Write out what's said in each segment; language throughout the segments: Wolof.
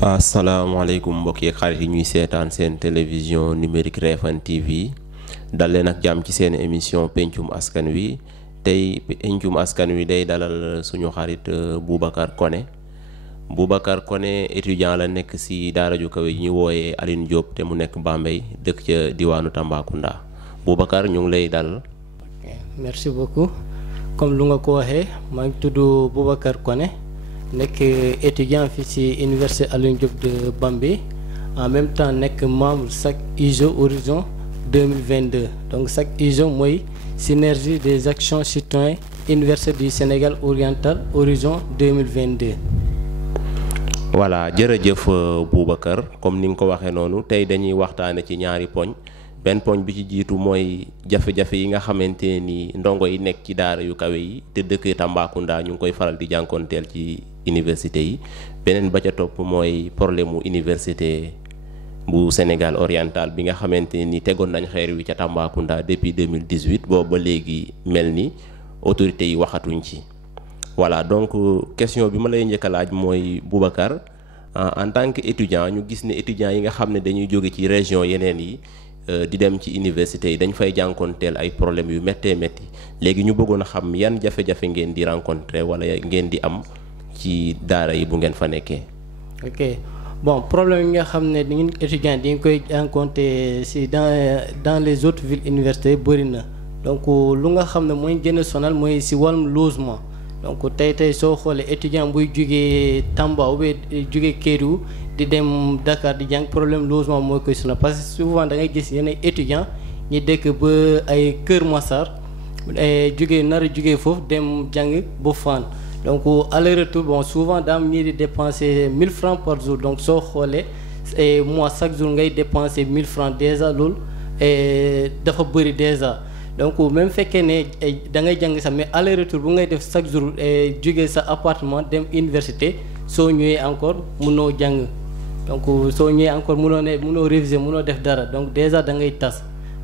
asalaamaaleykum mbokk yeeg xarit yi ñuy seetaan seen télévision numérique Refane TV dal leen ak jàmm ci seen émission pencum askan wi tey pencum askan wi day dalal suñu xarit Boubacar Koné étudiant la nekk ci daara ju kawe yi ñu wooyee Aline Diop te mu nekk Bambey dëkk ca diwaanu Tambacounda Boubacar ñu ngi lay dalal. Merci beaucoup comme lu nga ko waxee maa ngi tudd Boubacar Koné nekk étudiant fii ci université Aline Diop de Bambey en même temps nekk membre SAC ISO Horizon 2022 donc SAC ISO mooy synergie des actions citoyennes université du Sénégal oriental Horizon 2022. voilà jërëjëf Boubacar comme ni nga ko waxee noonu tey dañuy waxtaane ci ñaari poñ benn poñ bi ci jiitu mooy jafe-jafe yi nga xamante ni ndongo yi nekk ci daara yu kawe yi te dëkk Tambacounda ñu ngi koy faral di jànkoonteel ci université yi beneen ba ca topp mooy problème mu université bu Sénégal oriental bi nga xamante ni tegoon nañ xeer wi ca Tambacounda depuis 2018 boobu ba léegi mel ni autorités yi waxatuñ ci. voilà donc question bi ma lay njëkk a laaj mooy Boubacar en tant que étudiant ñu gis ne étudiants yi nga xam ne dañuy jóge ci région yeneen yi di dem ci université yi dañ fay jànkoonteel ay problèmes yu méttee métti léegi ñu bëggoon a xam yan jafe-jafe ngeen di rencontrer wala ngeen di am ci daara yi bu ngeen fa nekkee. ok bon problème yi nga xam ne ñun étudiants di nga koy jànkoonte si dans les autres villes universités bëri na donc lu nga xam ne mooy gën a sonal mooy si wàllum logement. donc tey soo xoolee étudiant buy jugee Tamba ou bien jugee Kédougou di dem Dakar di jàng problème logement mooy koy sonal parce que souvent da ngay gis yeneen étudiant ñi dëkk ba ay Kër Massar jugee foofu dem jàng ba Fann donc aller retour bon souvent daam ñii di dépenser 1000 francs par jour donc soo xoolee mois chaque jour ngay dépenser 1000 francs déjà loolu dafa bëri déjà. donc même fekkee ne da ngay jàng sax mais aller retour bu ngay def chaque jour jógee sa appartement dem université soo ñëwee encore mënoo jàng donc soo ñëwee encore mënoo réviser mënoo def dara donc déjà da ngay tas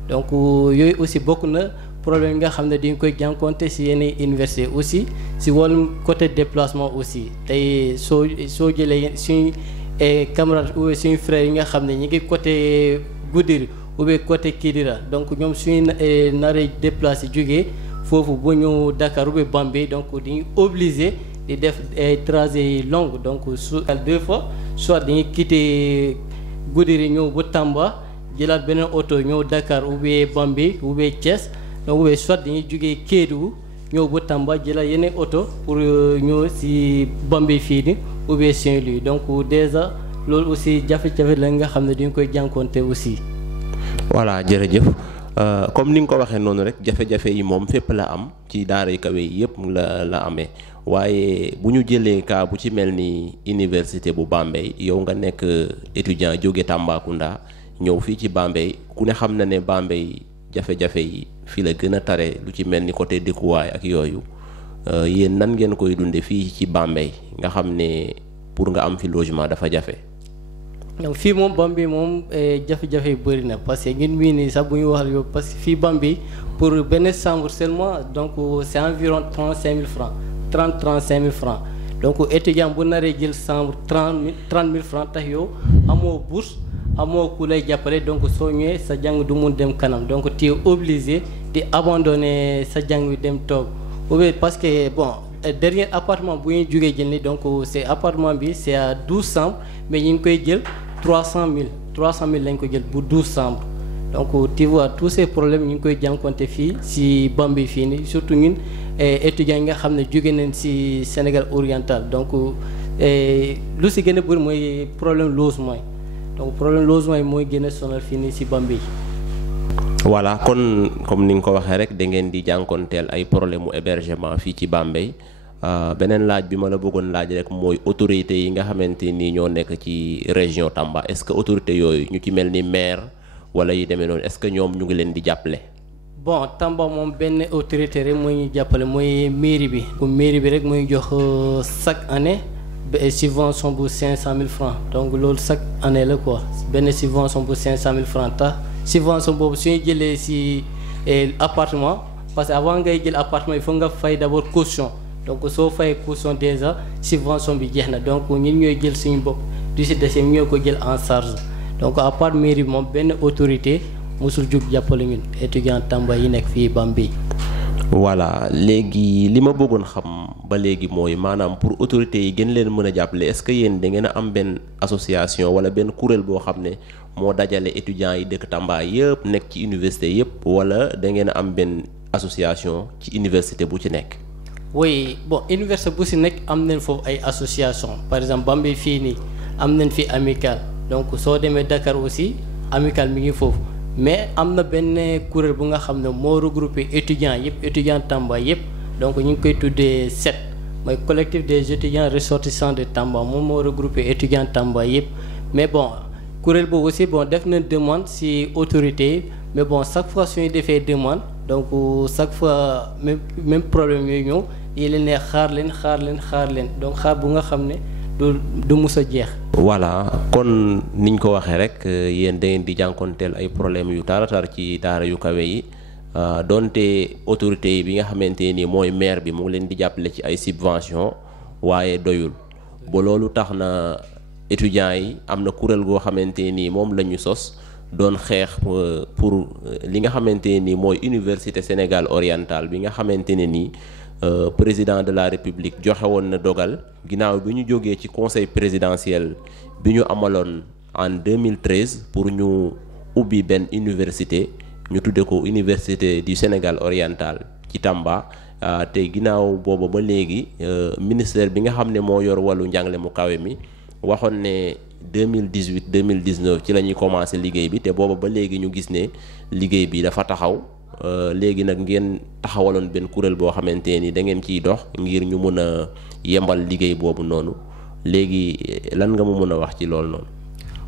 donc yooyu aussi bokk na problème yi nga xam ne di nga koy jànkonte si yenn université aussi si wàllum côté déplacement aussi tey soo jëlee suñu camarades ou suñu frères yi nga xam ne ñi ngi côté Goudiri ou bien côté Kidira donc ñoom suñu naree déplacé jógee foofu ba ñëw Dakar ou bien Bambey donc dañuy obligé di def trajet long donc deux fois soit dañuy quitter Goudiri ñëw ba Tamba jëlaat beneen oto ñëw Dakar ou bien Bambey ou bien Thiès donc ou bien soit dañuy jógee Kédougou ñëw ba Tamba jëlaat yeneen oto pour ñëw si Bambey fii ni ou bien Saint-Louis donc déjà loolu aussi jafe-jafe la nga xam ne dañu koy jànkoonte aussi. voilà jërëjëf comme ni nga ko waxee noonu rek jafe-jafe yi moom fépp la am ci daara yu kawe yi yëpp la amee waaye bu ñu jëlee cas bu ci mel ni université bu Bambey yow nga nekk étudiant jóge Tambacounda ñëw fii ci Bambey ku ne xam na ne Bambey jafe-jafe yi fii la gën a tare lu ci mel ni côté dëkkuwaay ak yooyu yéen nan ngeen koy dunde fii ci Bambey nga xam ne pour nga am fi logement dafa jafe. donc fii moom Bambey moom jafe-jafe yu bëri na parce que ñun mii nii sax bu ñu wax yow parce que fii Bambey pour benn chambre seulement donc c'est environ 35 000 francs 35 000 francs donc étudiant bu naree jël chambre 30 000 francs tax yow amoo bourse amoo ku lay jàppale donc soo ñëwee sa jàng du mun dem kanam donc tu es obligé di abandonner sa jàng bi dem toog ou bien parce que bon dernier appartement bu ñuy jógee jël ni donc c'est appartement bi c'est à 12 chambres mais ñu ngi koy jël 300 000 lañ ko jël bu 12 chambres donc tu vois tous ces problèmes ñu ngi koy jànkonte fii ci Bambey fii nii surtout ñun étudiants yi nga xam ne jóge nañ ci Sénégal oriental donc lu ci gën a bëri mooy problème logement yi donc problème logement yi mooy gën a sonal fii nii ci Bambey. voilà kon comme ni nga ko waxee rek da ngeen di jànkonteel ay problème mu hébergement fii ci Bambey beneen laaj bi ma la bëggoon laaj rek mooy autorité yi nga xamante ni ñoo nekk ci région Tamba est-ce que autorité yooyu ñu ci mel ni maire wala yi demee noonu est-ce que ñoom ñu ngi leen di jàppale. bon Tamba moom benn autorité rek mooy ñu jàppale mooy mairie bi. mairie bi rek mooy jox chaque année subvention bu 500 000 francs donc loolu chaque année la quoi benn subvention bu 500 000 francs tax subvention boobu suñu jëlee ci appartement parce que avant ngay jël appartement il faut nga fay d'abord caution. donc soo fayee caution déjà subvention bi jeex na donc ñun ñooy jël suñu bopp du si des ñoo ko jël en charge donc à part mairie moom benn autorité mosul jug jàppale ñun étudiant Tamba yi nekk fii Bambey. voilà léegi li ma bëggoon xam ba léegi mooy maanaam pour autorités yi gën leen mën a jàppale est-ce que yéen da ngeen a am benn association wala benn kuréel boo xam ne moo dajale étudiants yi dëkk Tamba yëpp nekk ci université yëpp wala da ngeen a am benn association ci université bu ci nekk. oui bon université bu si nekk am nañ foofu ay association par exemple Bambey fii nii am nañ fi amical donc soo demee Dakar aussi amical mi ngi foofu. mais am na benn kuréel bu nga xam ne moo regroupé étudiants yëpp étudiants Tamba yëpp donc ñu ngi koy tuddee CET mooy collectif des étudiants ressortissants de Tamba moom moo regroupé étudiants Tamba yëpp mais bon kuréel boobu aussi bon def na demande ci autorité yi mais bon chaque fois suñu defee demande donc chaque fois même problème yooyu ñëw yi leen ne xaar leen donc xaar bu nga xam ne du mus a jeex. voilà kon niñ ko waxee rek yéen da ngeen di jànkonteel ay problèmes yu taratar ci daara yu kawe yi donte autorité yi bi nga xamante ni mooy maire bi mu ngi leen di jàppale ci ay subventions waaye doyul ba loolu tax na étudiants yi am na kuréel goo xamante ni moom la ñu sos doon xeex pour li nga xamante ni mooy université Sénégal orientale bi nga xamante ne nii. Président de la République joxe woon na dogal ginnaaw bi ñu jógee ci conseil présidentiel bi ñu amaloon en 2013 pour ñu ubbi benn université ñu tudde ko université du Sénégal oriental ci Tamba te ginnaaw booba ba léegi ministère bi nga xam ne moo yor wàllu njàngale mu kawe mi waxoon ne 2018 2019 ci la ñuy commencé liggéey bi te booba ba léegi ñu gis ne liggéey bi dafa taxaw. léegi nag ngeen taxawaloon benn kuréel boo xamante ni da ngeen ciy dox ngir ñu mën a yembal liggéey boobu noonu léegi lan nga mu mën a wax ci loolu noonu.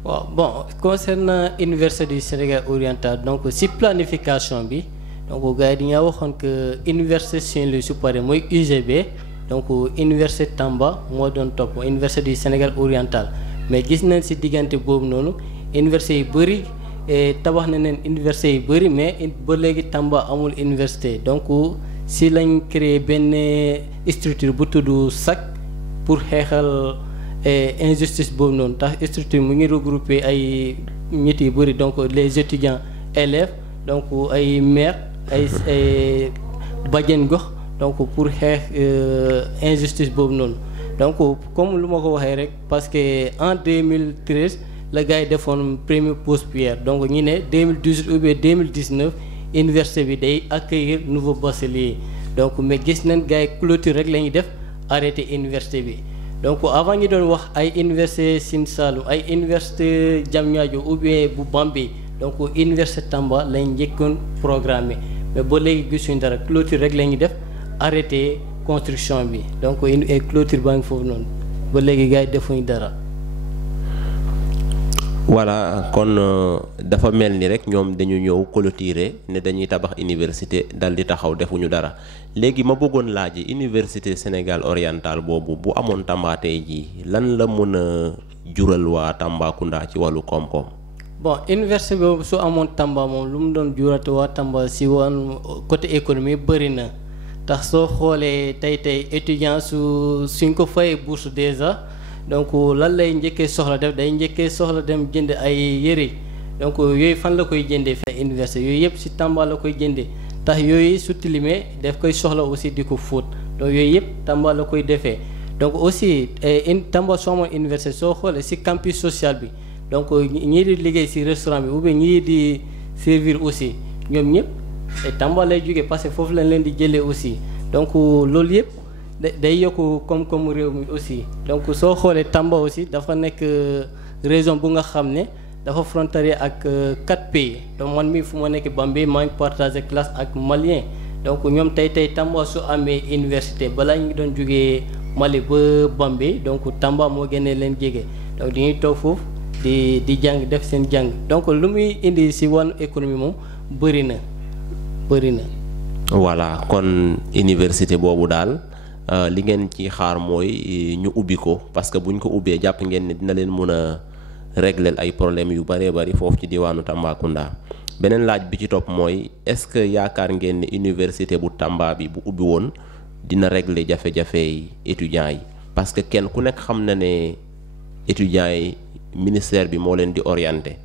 waaw bon concernant université du Sénégal oriental donc si planification bi donc gars yi dañoo waxoon que université Saint-Louis su paree mooy UGB donc université Tamba moo doon topp université du Sénégal oriental mais gis nañ si diggante boobu noonu université yu bëri. tabax na neen université yu bëri mais ba léegi Tamba amul université donc si lañ créé benn structure bu tudd SAC pour xeexal injustice boobu noonu tax structure mu ngi regroupé ay nit yu bëri donc les étudiants élèves donc ay maires ay bajjen gox donc pour xeex injustice boobu noonu donc comme lu ma ko waxee rek parce que en 2013 la gars yi defoon première pose pierre donc ñu ne 2018 ou bien 2019 université bi day accueillir nouveau bachelier donc mais gis nañ gars yi clôture rek la ñuy def arrêté université bi donc avant ñu doon wax ay université Sine Saloum ay université Diamniadio ou bien bu Bambey donc université Tamba lañ njëkkoon programmé mais ba léegi gisuñ dara clôture rek la ñuy def arrêté construction bi donc clôture baa ngi foofu noonu ba léegi gars yi defuñ dara. voilà kon dafa mel ni rek ñoom dañu ñëw clôturer ne dañuy tabax université dal di taxaw defuñu dara léegi ma bëggoon laaj université Sénégal oriental boobu bu amoon Tamba tey jii lan la mën a jural waa Tambacounda ci wàllu koom-koom. bon université boobu su amoon Tamba moom lu mu doon jurate waa Tamba si wàllu côté économie bëri na tax soo xoolee tey étudiant suñ ko fayee bourse déjà. donc lan lay njëkkee soxla def day njëkkee soxla dem jënd ay yëre donc yooyu fan la koy jëndee fi université yooyu yëpp ci Tamba la koy jëndee tax yooyu su tilimee daf koy soxla aussi di ko fóot donc yooyu yëpp Tamba la koy defee donc aussi Tamba soo amoon université soo xoolee ci campus social bi donc ñii di liggéey ci restaurant bi ou bien ñii di servir aussi ñoom ñëpp Tamba lay jógee parce que foofu lañ leen di jëlee aussi donc loolu yëpp day yokk koom-koomu réew mi aussi donc soo xoolee Tamba aussi dafa nekk région bu nga xam ne dafa frontalier ak 4 pays donc man mii fu ma nekk Bambey maa ngi partagé classe ak Malien donc ñoom tey Tamba su amee université balaa ñu doon jógee Mali ba Bambey donc Tamba moo génnee leen jege donc dañuy toog foofu di jàng def seen jàng donc lu muy indi ci wàllu économie moom bëri na. voilà kon université boobu daal. li ngeen ci xaar mooy ñu ubbi ko parce que buñ ko ubbee jàpp ngeen ne dina leen mën a régler ay problèmes yu bëree bëri foofu ci diwaanu Tambacounda beneen laaj bi ci topp mooy est-ce que yaakaar ngeen ne université bu Tamba bi bu ubbi woon dina régler jafe-jafe yi étudiants yi parce que kenn ku nekk xam na ne étudiants yi ministère bi moo leen di orienté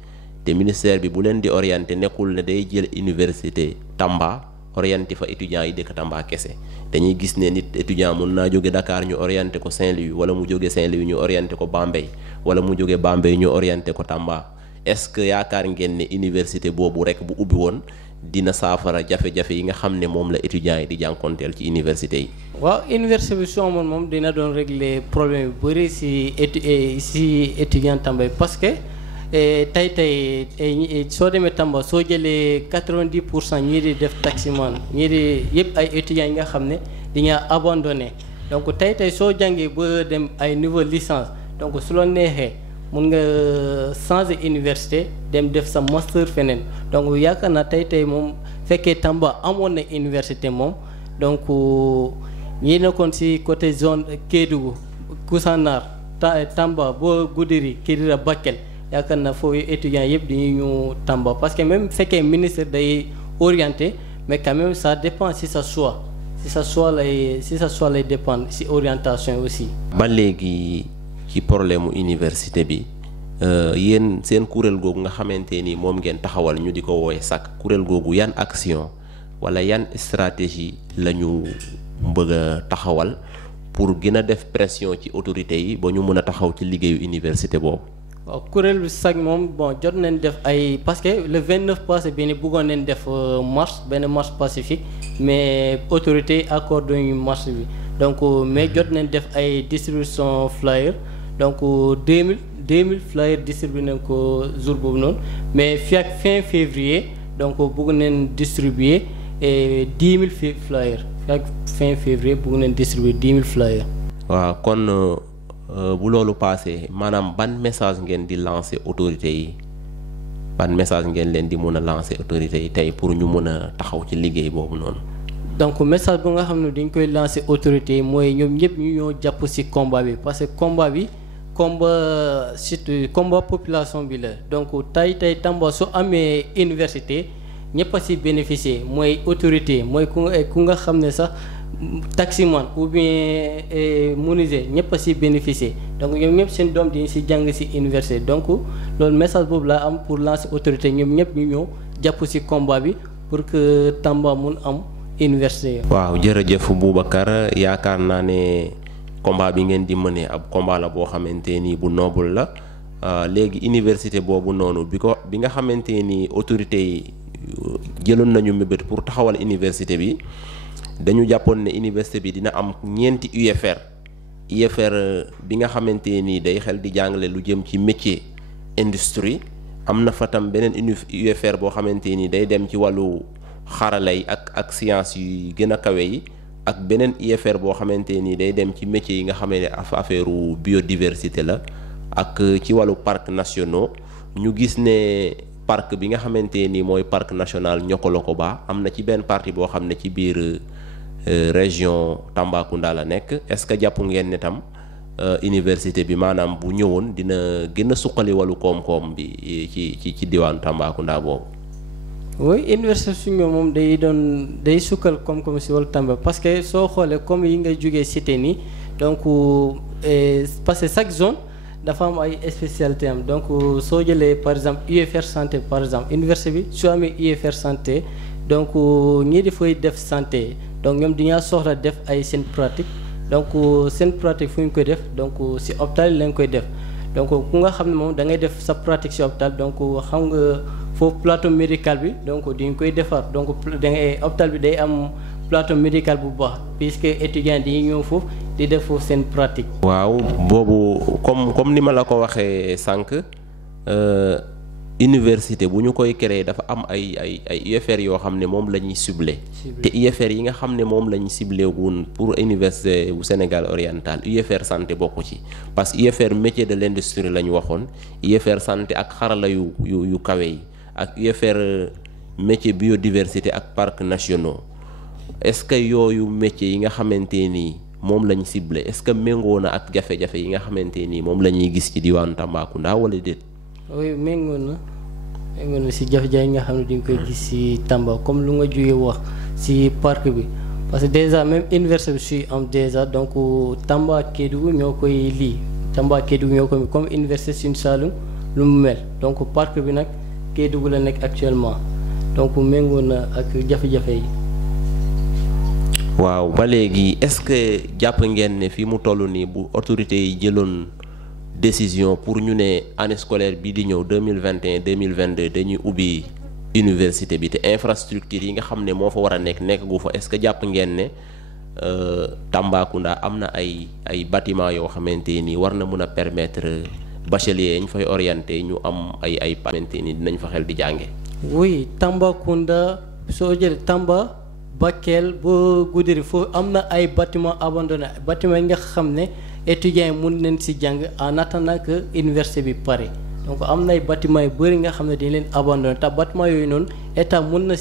te ministère bi bu leen di orienté nekkul ne day jël université Tamba orienté fa étudiants yi dëkk Tamba kese dañuy gis ne nit étudiant mun naa jóge Dakar ñu orienté ko Saint-Louis wala mu jóge Saint-Louis ñu orienté ko Bambey wala mu jóge Bambey ñu orienté ko Tamba est-ce que yaakaar ngeen ne université boobu rek bu ubbi woon dina saafara jafe-jafe yi nga xam ne moom la étudiants yi di jànkonteel ci université yi. waaw université bi su amoon moom dina doon régler problème yu bëri si étudiant Tamba parce que tey soo demee Tamba soo jëlee 90% ñii di def taximan ñii di yëpp ay étudiants yi nga xam ne dañoo abandonné donc tey soo jàngee ba dem ay niveau licence donc su la neexee mun nga changer université dem def sa master feneen donc yaakaar naa tey moom fekkee Tamba amoon na université moom donc ñi nekkoon ci côté zone Kédougou Koussanar Tamba boo Goudiri Kidira Bakel yaakaar naa foofu étudiants yëpp dañuy ñu Tamba parce que même fekkee ministre day orienté mais quand même ça dépend si sa choix lay dépendre si orientation aussi. ba léegi ci problème mu université bi yéen seen kuréel googu nga xamante ni moom ngeen taxawal ñu di ko woowe SAC kuréel googu yan action wala yan stratégie la ñu bëgg a taxawal pour gën a def pression ci autorités yi ba ñu mën a taxaw ci liggéeyu université boobu. waaw kuréel bi SAC moom bon jot nañ def ay parce que le 29 passé bi ni bëggoon nañ def benn marche pacifique mais autorité accordé ñu marche bi donc mais jot nañ def ay distribution flyer donc 2000 flyer distribué nañ ko jour boobu noonu mais fii ak fin février donc bëgg nañ distribuer 10 000 flyer fii ak fin février bëgg nañ distribuer 10 000 flyer. waaw kon. bu loolu passé maanaam ban message ngeen di lancer autorités yi ban message ngeen leen di mën a lancer autorités yi tey pour ñu mën a taxaw ci liggéey boobu noonu. donc message bu nga xam ne dañ koy lancer autorités yi mooy ñoom ñëpp ñu ñoo jàpp ci combat bi parce que combat bi surtout combat population bi la donc tey Tamba su amee université ñëpp a ci bénéficier mooy autorité mooy ku nga xam ne sax. taximan ou bien menuisier ñëpp a si bénéficier donc ñoom ñëpp seen doom di si jàng si université donc loolu message boobu laa am pour lancer autorité ñoom ñëpp ñu ñëw jàpp si combat bi pour que Tamba mun am université. waaw jërëjëf Boubacar yaakaar naa ne combat bi ngeen di mëne ab combat la boo xamante ni bu noble la léegi université boobu noonu bi nga xamante ni autorité yi jëloon nañu mébét pour taxawal université bi. dañu jàppoon ne université bi dina am ñeenti UFR bi nga xamante ni day xel di jàngale lu jëm ci métier industrie am na fa tam beneen UFR boo xamante ni day dem ci wàllu xarala yi ak science yu gën a kawe yi ak beneen UFR boo xamante ni day dem ci métier yi nga xam ne affaire biodiversité la ak ci wàllu parcs nationaux ñu gis ne parc bi nga xamante ni mooy parc national Niokolo-Koba am na ci benn partie boo xam ne ci biir région Tambacounda la nekk est-ce que jàpp ngeen ne tam université bi maanaam bu ñëwoon dina gën a suqali wàllu koom-koom bi ci diwaanu Tambacounda boobu. oui université su ñëw moom day sukkal koom-koom si wàllu Tamba parce que soo xoolee comme yi nga jógee cité nii donc parce que chaque zone. dafa am ay spécialité am donc soo jëlee par exemple UFR santé par exemple université bi soo amee UFR santé donc ñii dafay def santé donc ñoom dañaa soxla def ay seen pratique donc seen pratique fu ñu koy def donc si hôpital yi lañ koy def donc ku nga xam ne moom da ngay def sa pratique si hôpital donc xam nga foofu plateau médical bi donc dañ koy defar donc da ngay hôpital bi day am plateau médical bu baax puisque étudiants yi ñëw foofu di def foofu seen pratique. waaw boobu comme ni ma la ko waxee sànq université bu ñu koy créer dafa am ay UFR yoo xam ne moom la ñuy ciblé te UFR yi nga xam ne moom la ñu ciblé woon pour université bu Sénégal oriental UFR santé bokku ci parce que UFR métier de l'industrie la ñu waxoon UFR santé ak xarala yu kawe yi ak UFR métier biodiversité ak parcs nationaux est-ce que yooyu métier yi nga xamante nii moom lañ ciblé est-ce que méngoo na ak jafe-jafe yi nga xamante nii moom la ñuy gis ci diwaanu Tambacounda wala déet. oui méngoo na si jafe-jafe yi nga xam ne di nga koy gis si Tamba comme lu nga jógee wax si parc bi parce que déjà même université bi suy am déjà donc Tamba Kédougou ñoo koy lii Tamba Kédougou ñoo ko comme Université Sine Saloum lu mu mel donc parc bi nag Kédougou la nekk actuellement donc méngoo na ak jafe-jafe yi. waaw ba léegi est-ce que jàpp ngeen ne fi mu toll nii bu autorités yi jëloon décision pour ñu ne année scolaire bii di ñëw 2021 2022 dañuy ubbi université bi te infrastructure yi nga xam ne moo fa war a nekk gu fa est-ce que jàpp ngeen ne Tambacounda am na ay bâtiment yoo xamante ni war na mën a permettre bachelier ñu fay orienté ñu am ay xamante ni dinañ fa xel di jànge. oui Tambacounda soo jëlee Tamba Bakel ba Goudiri foofu am na ay bâtiment abandonné bâtiment yi nga xam ne étudiants yi mun nañ si jàng en attendant que université bi pare donc am na ay bâtiment yu bëri nga xam ne dañ leen abandonné te bâtiment yooyu noonu état mun na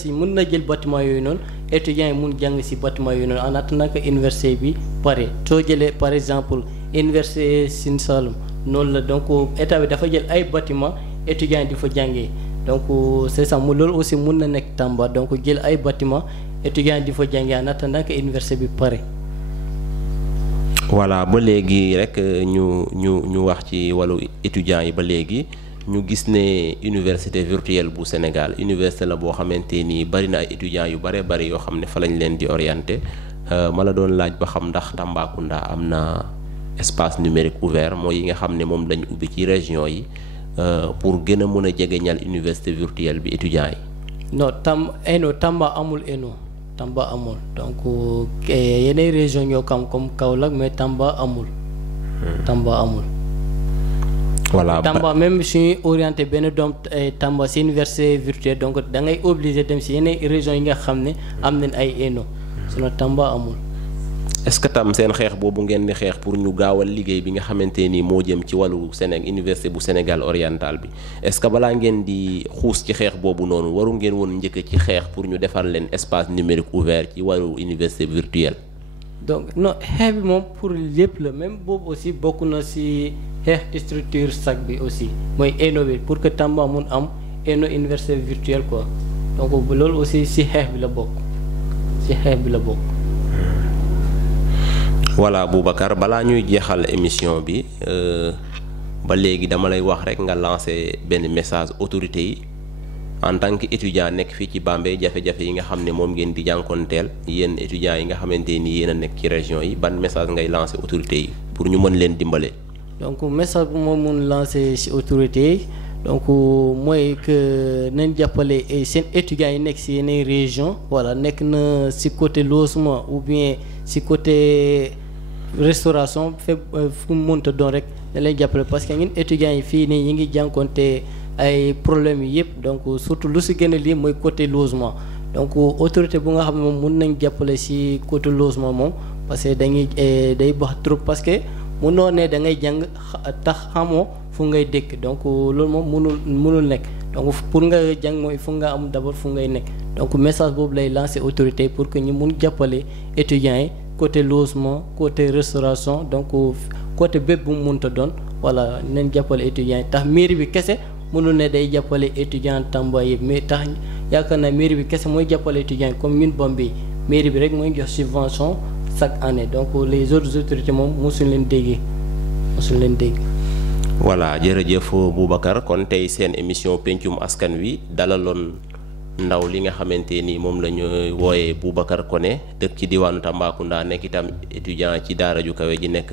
jël bâtiment yooyu noonu étudiants yi mun jàng si bâtiment yooyu noonu en attendant que université bi pare soo jëlee par exemple université Sine Saloum noonu la donc état bi dafa jël ay bâtiment étudiants yi di fa jàngee donc c'est ça mu loolu aussi mun na nekk Tamba donc jël ay bâtiment étudiants yi di fa jàngee en attendant que université bi pare. voilà ba léegi rek ñu wax ci wàllu étudiants yi ba léegi ñu gis ne université virtuelle bu Sénégal université la boo xamante ni bari na ay étudiants yu bare bari yoo xam ne fa lañ leen di orienté ma la doon laaj ba xam ndax Tambacounda am na espace numérique ouvert mooy yi nga xam ne moom lañ ubbi ci région yi pour gën a mën a jegeñal université virtuelle bi étudiants yi. non Tamba amul Tamba amul donc yeneen région ñoo kam comme Kaolack mais Tamba amul. Tamba amul. voilà Tamba même suñuy orienté benn doom Tamba si université virtuelle donc da ngay obligé dem si yeneen région yi nga xam ne am nañ ay ENO sinon Tamba amul. est-ce que tam seen xeex boobu ngeen di xeex pour ñu gaawal liggéey bi nga xamante ni moo jëm ci wàllu université bu Sénégal oriental bi est-ce que balaa ngeen di xuus ci xeex boobu noonu waru ngeen woon njëkk ci xeex pour ñu defar leen espace numérique ouvert ci wàllu université virtuelle. donc non xeex bi moom pour lépp la même boobu aussi bokk na si xeex structure SAC bi aussi mooy ENO bi pour que Tamba mun am ENO université virtuelle quoi donc loolu aussi si xeex bi la bokk. voilà Boubacar balaa ñuy jeexal émission bi ba léegi dama lay wax rek nga lancer benn message autorité yi en tant que étudiant nekk fii ci Bambey jafe-jafe yi nga xam ne moom ngeen di jànkoonteel yéen étudiants yi nga xamante ni yéen a nekk ci région yi ban message ngay lancer autorité yi pour ñu mën leen dimbale. donc message bu ma mun lancer ci autorité yi donc mooy que nañ jàppale seen étudiants yi nekk ci yeneen région voilà nekk na ci côté logement ou bien ci côté restauration fépp fu mu mënta doon rek da lay jàppale parce que ñun étudiants yi fii nii ñi ngi jànkonte ay problèmes yi yëpp donc surtout lu si gën a lii mooy côté logement donc autorité bu nga xam ne moom mun nañ jàppale si côté logement moom parce que dañuy day bax trop parce que munoo ne da ngay jàng tax xamoo fu ngay dëkk donc loolu moom munul nekk donc pour nga jàng mooy fu nga am d'abord fu ngay nekk donc message boobu lay lancer autorité pour que ñu mun jàppale étudiants yi côté logement côté restauration donc côté bépp bu mu mënta doon voilà nañ jàppale étudiants yi tax mairie bi kese mënul ne day jàppale étudiant Tamba yëpp mais tax yaakaar naa mairie bi kese mooy jàppale étudiants yi comme ñun Bambey mairie bi rek mooy jox subvention chaque année donc les autres autorités moom mosuñ leen dégg. voilà jërëjëf Boubacar kon tey seen émission pencum askan wi dalaloon ndaw li nga xamante ni moom la ñu wooyee Boubacar Koné dëkk ci diwaanu Tambacounda nekk itam étudiant ci daara ju kawe ji nekk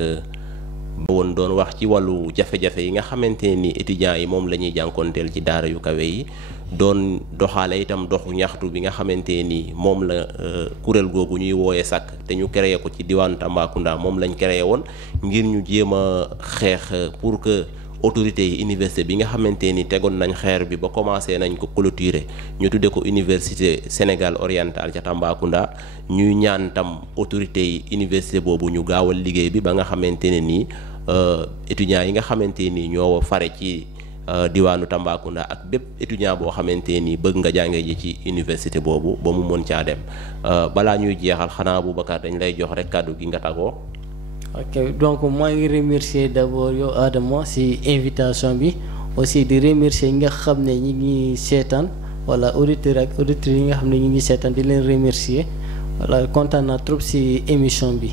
ba woon doon wax ci wàllu jafe-jafe yi nga xamante ni étudiants yi moom la ñuy jànkoonteel ci daara yu kawe yi doon doxaale itam doxu ñaxtu bi nga xamante ni moom la kuréel googu ñuy wooyee SAC te ñu créé ko ci diwaanu Tambacounda moom lañ créé woon ngir ñu jéem a xeex pour que autorité yi université bi nga xamante ni tegoon nañ xeer bi ba commencé nañ ko clôturer ñu tudde ko université Sénégal oriental ca Tambacounda ñuy ñaan tam autorité yi université boobu ñu gaawal liggéey bi ba nga xamante ne nii étudiants yi nga xamante ni ñoo fare ci diwaanu Tambacounda ak bépp étudiant boo xamante ni bëgg nga jànge ji ci université boobu ba mu mën caa dem balaa ñuy jeexal xanaa Boubacar dañ lay jox rek kàddu gi nga tagoo. ok donc maa ngi remercier d'abord yow Adama ci invitation bi aussi di remercier ñi nga xam ne ñi ngi seetaan wala auditeurs ak auditrices yi nga xam ne ñi ngi seetaan di leen remercier wala kontaan naa trop ci émission bi.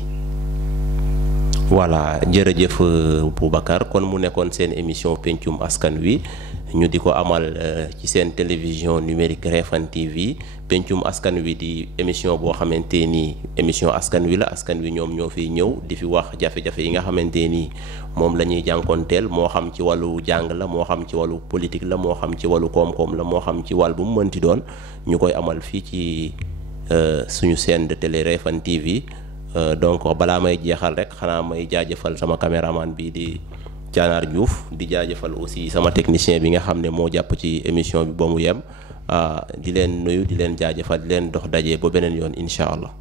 voilà jërëjëf Boubacar kon mu nekkoon seen émission pencum askan wi ñu di ko amal ci seen télévision numérique Refane TV pencum askan wi di émission boo xamante ni émission askan wi la askan wi ñoom ñoo fiy ñëw di fi wax jafe-jafe yi nga xamante ni moom la ñuy jànkoonteel moo xam ci wàllu jàng la moo xam ci wàllu politique la moo xam ci wàllu koom-koom la moo xam ci wàll bu mu mënti doon ñu koy amal fii ci suñu chaîne de télé Refane TV. Donc balaa may jeexal rek xanaa may jaajëfal sama caméraman bi di Thianar Diouf di jaajëfal aussi sama technicien bi nga xam ne moo jàpp ci émission bi ba mu yem di leen nuyu di leen jaajëfal di leen dox daje ba beneen yoon incha allah.